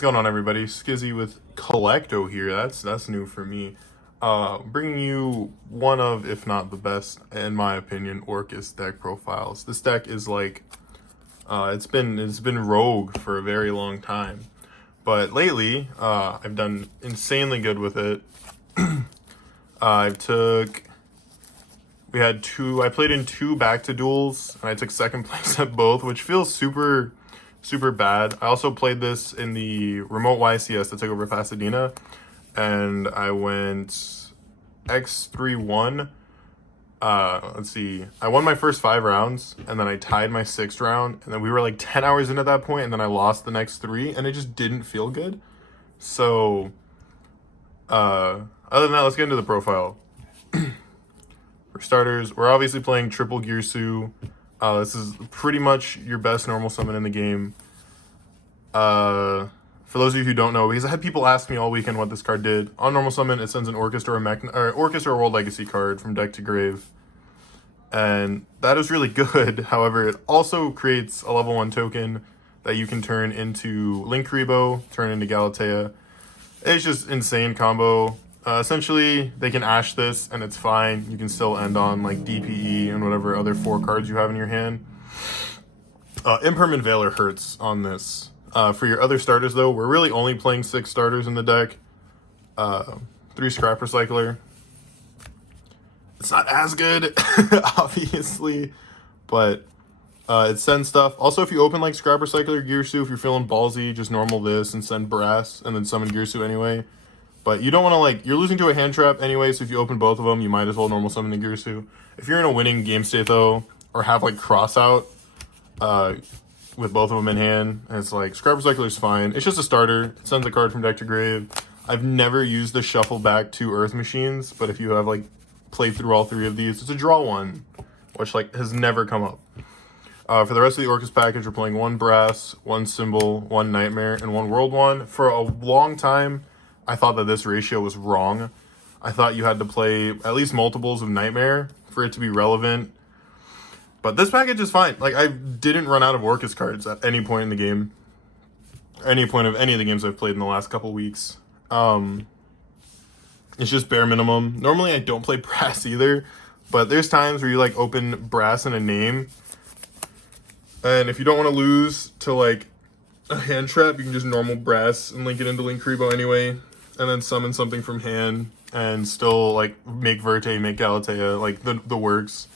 What's going on, everybody? Skizzy with Collecto here. That's new for me. Bringing you one of, if not the best, in my opinion, Orcust deck profiles. This deck is like, it's been rogue for a very long time, but lately, I've done insanely good with it. I played in two back-to duels, and I took second place at both, which feels super bad. I also played this in the remote YCS that took over Pasadena, and I went X3-1. Let's see. I won my first 5 rounds, and then I tied my 6th round, and then we were like 10 hours in at that point, and then I lost the next 3, and it just didn't feel good. So, other than that, let's get into the profile. For starters, we're obviously playing triple Girsu. This is pretty much your best normal summon in the game. For those of you who don't know, because I had people ask me all weekend what this card did. On normal summon, it sends an Orcust or a World Legacy card from deck to grave. And that is really good. However, it also creates a level 1 token that you can turn into Linkuriboh, turn into Galatea. It's just insane combo. Essentially, they can Ash this, and it's fine. You can still end on, like, DPE and whatever other 4 cards you have in your hand. Impermanent Veiler hurts on this. For your other starters, though, we're really only playing 6 starters in the deck. 3 Scrap Recycler. It's not as good, obviously, but it sends stuff. Also, if you open, like, Scrap Recycler, Girsu, if you're feeling ballsy, just normal this and send Brass, and then summon Girsu anyway. But you don't want to, like, you're losing to a hand trap anyway, so if you open both of them, you might as well normal summon the Girsu. If you're in a winning game state, though, or have, like, cross out with both of them in hand, and it's like, Scrap Recycler is fine. It's just a starter. It sends a card from deck to grave. I've never used the shuffle back 2 Earth Machines, but if you have, like, played through all 3 of these, it's a draw 1, which, like, has never come up. For the rest of the Orcust package, we're playing 1 Brass, 1 Symbol, 1 Nightmare, and 1 World 1. For a long time, I thought that this ratio was wrong. I thought you had to play at least multiples of Nightmare for it to be relevant. But this package is fine. Like, I didn't run out of Orcust cards at any point in the game. Any point of any of the games I've played in the last couple weeks. It's just bare minimum. Normally, I don't play Brass either. But there's times where you, like, open Brass in a name. And if you don't want to lose to, like, a hand trap, you can just normal Brass and link it into Linkuriboh anyway. And then summon something from hand and still, like, make Verte, make Galatea, like, the works.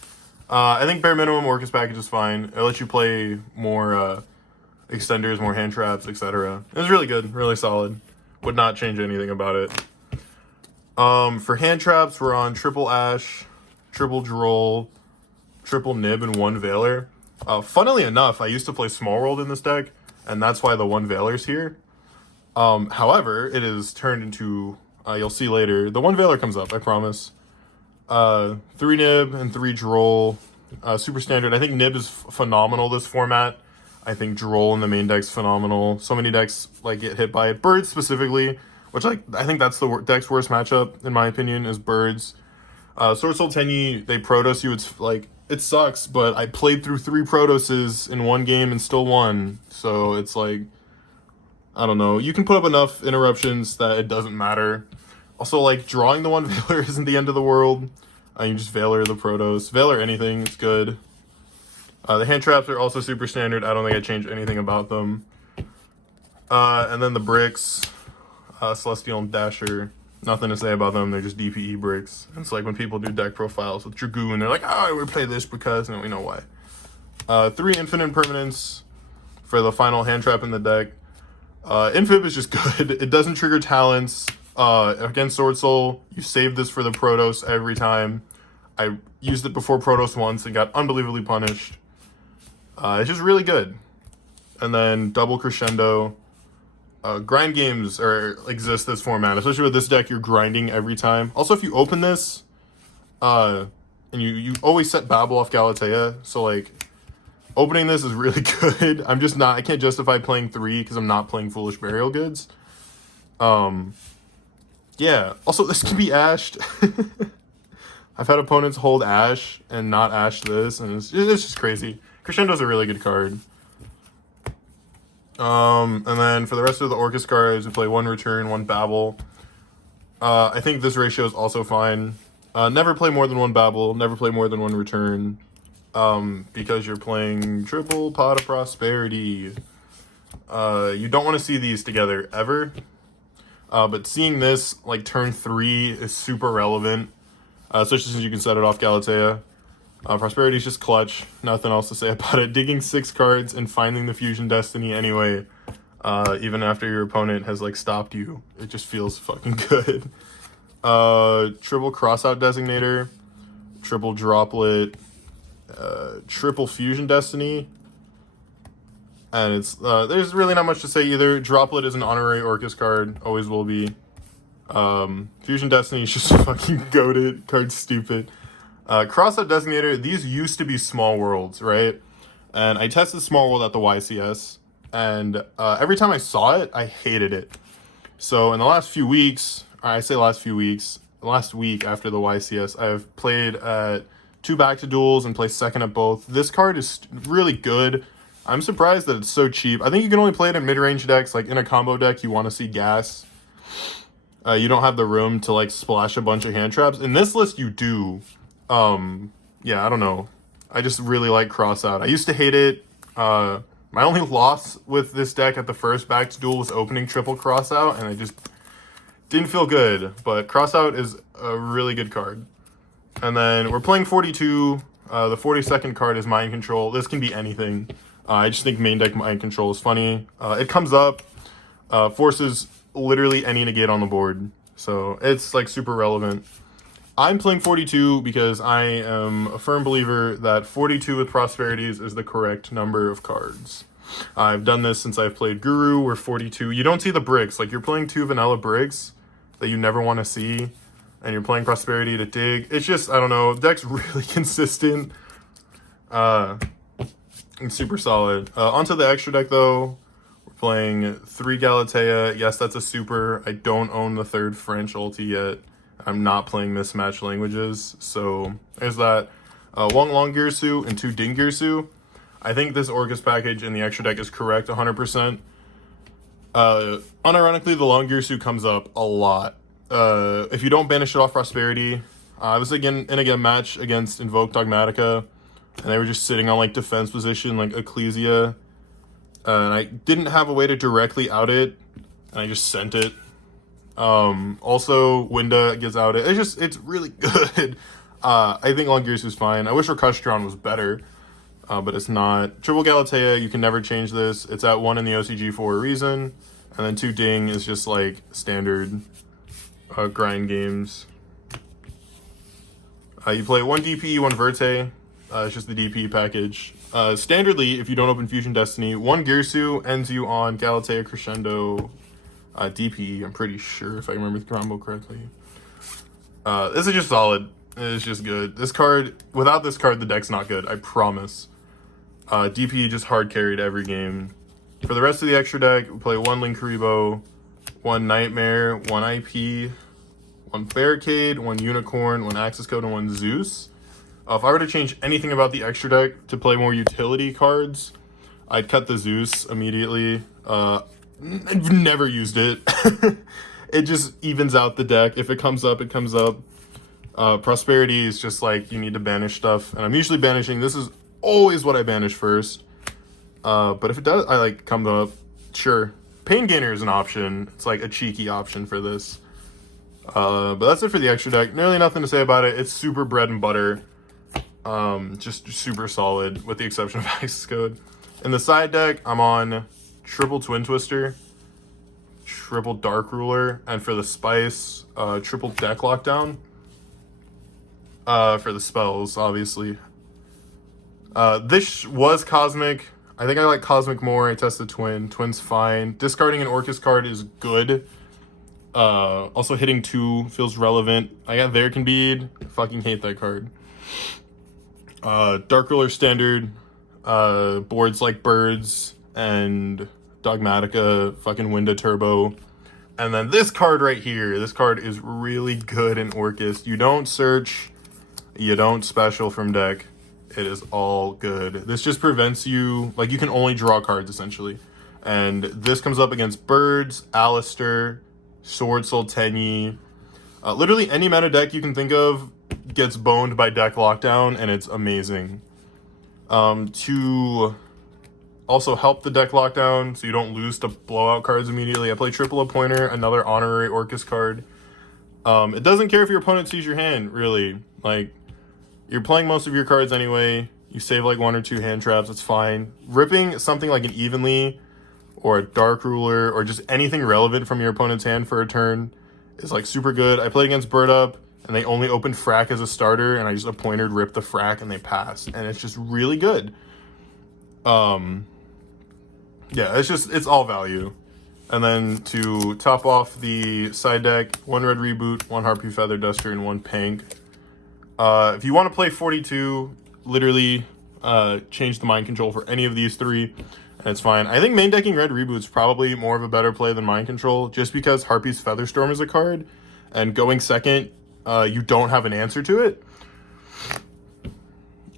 I think bare minimum Orcust package is fine. It lets you play more extenders, more hand traps, etc. It was really good, really solid. Would not change anything about it. For hand traps, we're on triple Ash, triple Droll, triple Nib, and 1 Veiler. Funnily enough, I used to play Small World in this deck, and that's why the 1 Veiler's here. However, it is turned into, you'll see later, the 1 Veiler comes up, I promise. 3 Nib and 3 Droll. Super standard. I think Nib is phenomenal this format. I think Droll in the main deck's phenomenal. So many decks, like, get hit by it. Birds specifically, which, like, I think that's the deck's worst matchup, in my opinion, is Birds. Sword Soul Tenyi, they Protoss you. It's, like, it sucks, but I played through 3 Protosses in 1 game and still won. So it's, like, I don't know. You can put up enough interruptions that it doesn't matter. Also, like, drawing the 1 Veiler isn't the end of the world. You just Veiler the Protoss. Veiler anything, it's good. The hand traps are also super standard. I don't think I changed anything about them. And then the bricks, Celestial and Dasher. Nothing to say about them. They're just DPE bricks. It's like when people do deck profiles with Dragoon, they're like, oh, we play this because, and we know why. 3 Infinite Permanents for the final hand trap in the deck. Infib is just good. It doesn't trigger talents. Against Sword Soul, you save this for the Protoss every time. I used it before Protoss once and got unbelievably punished. It's just really good. And then double Crescendo. Grind games exist this format, especially with this deck. You're grinding every time. Also, if you open this, and you always set Babel off Galatea, so, like, opening this is really good. I can't justify playing 3 because I'm not playing Foolish Burial Goods. Yeah, also this can be ashed. I've had opponents hold Ash and not Ash this, and it's just crazy. Crescendo's a really good card. And then for the rest of the Orcust cards, we play 1 return, 1 babble. I think this ratio is also fine. Never play more than 1 babble, never play more than 1 return. Because you're playing triple pot of prosperity. You don't want to see these together ever. But seeing this like turn 3 is super relevant, especially since you can set it off Galatea. Prosperity is just clutch. Nothing else to say about it. Digging 6 cards and finding the Fusion Destiny anyway, even after your opponent has like stopped you, it just feels fucking good. Triple Crossout Designator, triple Droplet, triple Fusion Destiny. And it's there's really not much to say either. Droplet is an honorary Orcust card, always will be. Fusion Destiny is just fucking goated. Card's stupid. Crossout Designator, these used to be small worlds, right? And I tested small world at the YCS, and every time I saw it, I hated it. So in the last few weeks, last week after the YCS, I've played at 2 back-to-duels and placed second at both. This card is really good. I'm surprised that it's so cheap. I think you can only play it in mid-range decks. Like in a combo deck, you want to see gas. You don't have the room to like splash a bunch of hand traps. In this list, you do. Yeah, I don't know. I just really like Crossout. I used to hate it. My only loss with this deck at the first back-to-duel was opening triple Crossout, and I just didn't feel good. But Crossout is a really good card. And then we're playing 42. The 42nd card is Mind Control. This can be anything. I just think main deck Mind Control is funny. It comes up, forces literally any negate on the board. So it's like super relevant. I'm playing 42 because I am a firm believer that 42 with Prosperities is the correct number of cards. I've done this since I've played Guru, where 42, you don't see the bricks. Like, you're playing 2 vanilla bricks that you never want to see, and you're playing Prosperity to dig. It's just, I don't know, deck's really consistent. And super solid. Onto the extra deck, though. We're playing 3 Galatea. Yes, that's a super. I don't own the 3rd French ulti yet. I'm not playing mismatched languages, so there's that. 1 Long Girsu and 2 Ding Girsu. I think this Orcust package in the extra deck is correct 100%. Unironically, the Long Girsu comes up a lot. If you don't banish it off Prosperity, I was in a game match against Invoke Dogmatica, and they were just sitting on like defense position, like Ecclesia, and I didn't have a way to directly out it, and I just sent it. Also, Winda gets out it. It's really good. I think Long Gears is fine. I wish Orcustron was better, but it's not. Triple Galatea, you can never change this. It's at 1 in the OCG for a reason. And then 2 Ding is just like standard grind games. You play 1 DP, 1 Verte. It's just the DP package. Standardly, if you don't open Fusion Destiny, 1 Girsu ends you on Galatea Crescendo DP, I'm pretty sure, if I remember the combo correctly. This is just solid. It's just good. This card, without this card, the deck's not good, I promise. DP just hard carried every game. For the rest of the extra deck, we play 1 Linkuriboh, 1 Nightmare, 1 IP, 1 Barricade, 1 Unicorn, 1 Access Code, and 1 Zeus. If I were to change anything about the extra deck to play more utility cards, I'd cut the Zeus immediately. I've never used it. It just evens out the deck. If it comes up, it comes up. Prosperity is just like, you need to banish stuff. And I'm usually banishing. This is always what I banish first. But if it does, I like come up. Sure. Pain Gainer is an option. It's like a cheeky option for this. But that's it for the extra deck. Nearly nothing to say about it. It's super bread and butter. Just super solid, with the exception of Access Code. In the side deck, I'm on triple Twin Twister, triple Dark Ruler, and for the spice, triple Deck Lockdown. For the spells, obviously. This was Cosmic. I think I like Cosmic more. I tested Twin. Twin's fine. Discarding an Orcust card is good. Also hitting 2 feels relevant. I got There Can Be. Fucking hate that card. Dark Ruler standard. Boards like Birds and Dogmatica, fucking Winda Turbo. And then this card right here. This card is really good in Orcust. You don't search. You don't special from deck. It is all good. This just prevents you, like, you can only draw cards essentially. And this comes up against Birds, Alistair, Sword Soul Tenyi. Literally any meta deck you can think of gets boned by deck lockdown, and it's amazing. To also help the deck lockdown so you don't lose to blowout cards immediately, I play Triple Appointer, another honorary Orcust card. It doesn't care if your opponent sees your hand, really. Like, you're playing most of your cards anyway. You save like 1 or 2 hand traps, it's fine. Ripping something like an Evenly or a Dark Ruler or just anything relevant from your opponent's hand for a turn is like super good. I played against Bird Up and they only opened Frack as a starter, and I just Appointed, ripped the Frack, and they passed. And it's just really good. Yeah, it's all value. And then to top off the side deck, 1 Red Reboot, 1 Harpy Feather Duster, and 1 Pank. If you want to play 42, literally change the Mind Control for any of these 3, and it's fine. I think main decking Red Reboot's probably more of a better play than Mind Control, just because Harpy's Featherstorm is a card, and going second, you don't have an answer to it.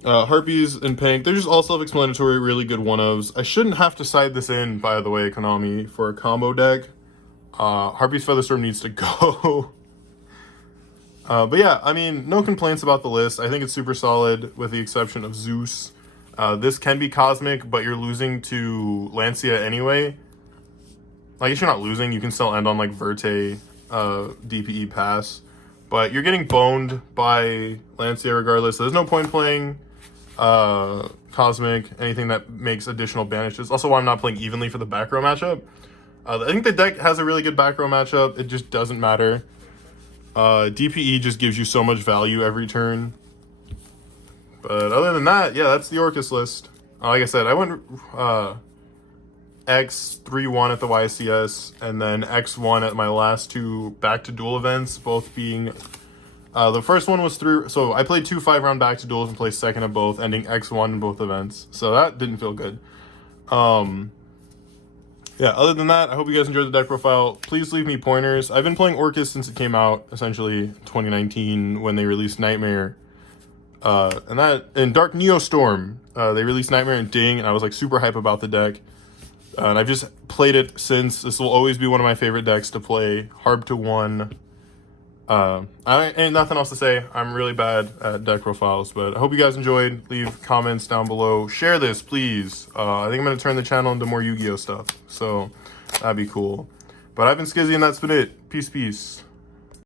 Harpies and Pank, they're just all self-explanatory, really good one-ofs. I shouldn't have to side this in, by the way, Konami, for a combo deck. Harpy's Featherstorm needs to go. But yeah, I mean, no complaints about the list. I think it's super solid, with the exception of Zeus. This can be Cosmic, but you're losing to Lancia anyway. I guess you're not losing, you can still end on like Verte, DPE pass. But you're getting boned by Lancia regardless. So there's no point playing Cosmic, anything that makes additional banishes. Also why I'm not playing Evenly for the back row matchup. I think the deck has a really good back row matchup. It just doesn't matter. DPE just gives you so much value every turn. But other than that, yeah, that's the Orcust list. Like I said, I went X 3-1 at the YCS, and then X1 at my last 2 back to duel events, both being the first one was through, so I played 2 5-round back to duels and placed second at both, ending X1 in both events. So that didn't feel good. Yeah, other than that, I hope you guys enjoyed the deck profile. Please leave me pointers. I've been playing Orcust since it came out, essentially 2019, when they released Nightmare. And Dark Neostorm, they released Nightmare and Ding, and I was like super hype about the deck. And I've just played it since. This will always be one of my favorite decks to play. Harp to 1. I ain't nothing else to say. I'm really bad at deck profiles, but I hope you guys enjoyed. Leave comments down below. Share this, please. I think I'm going to turn the channel into more Yu-Gi-Oh stuff, so that'd be cool. But I've been Skizzy, and that's been it. Peace, peace.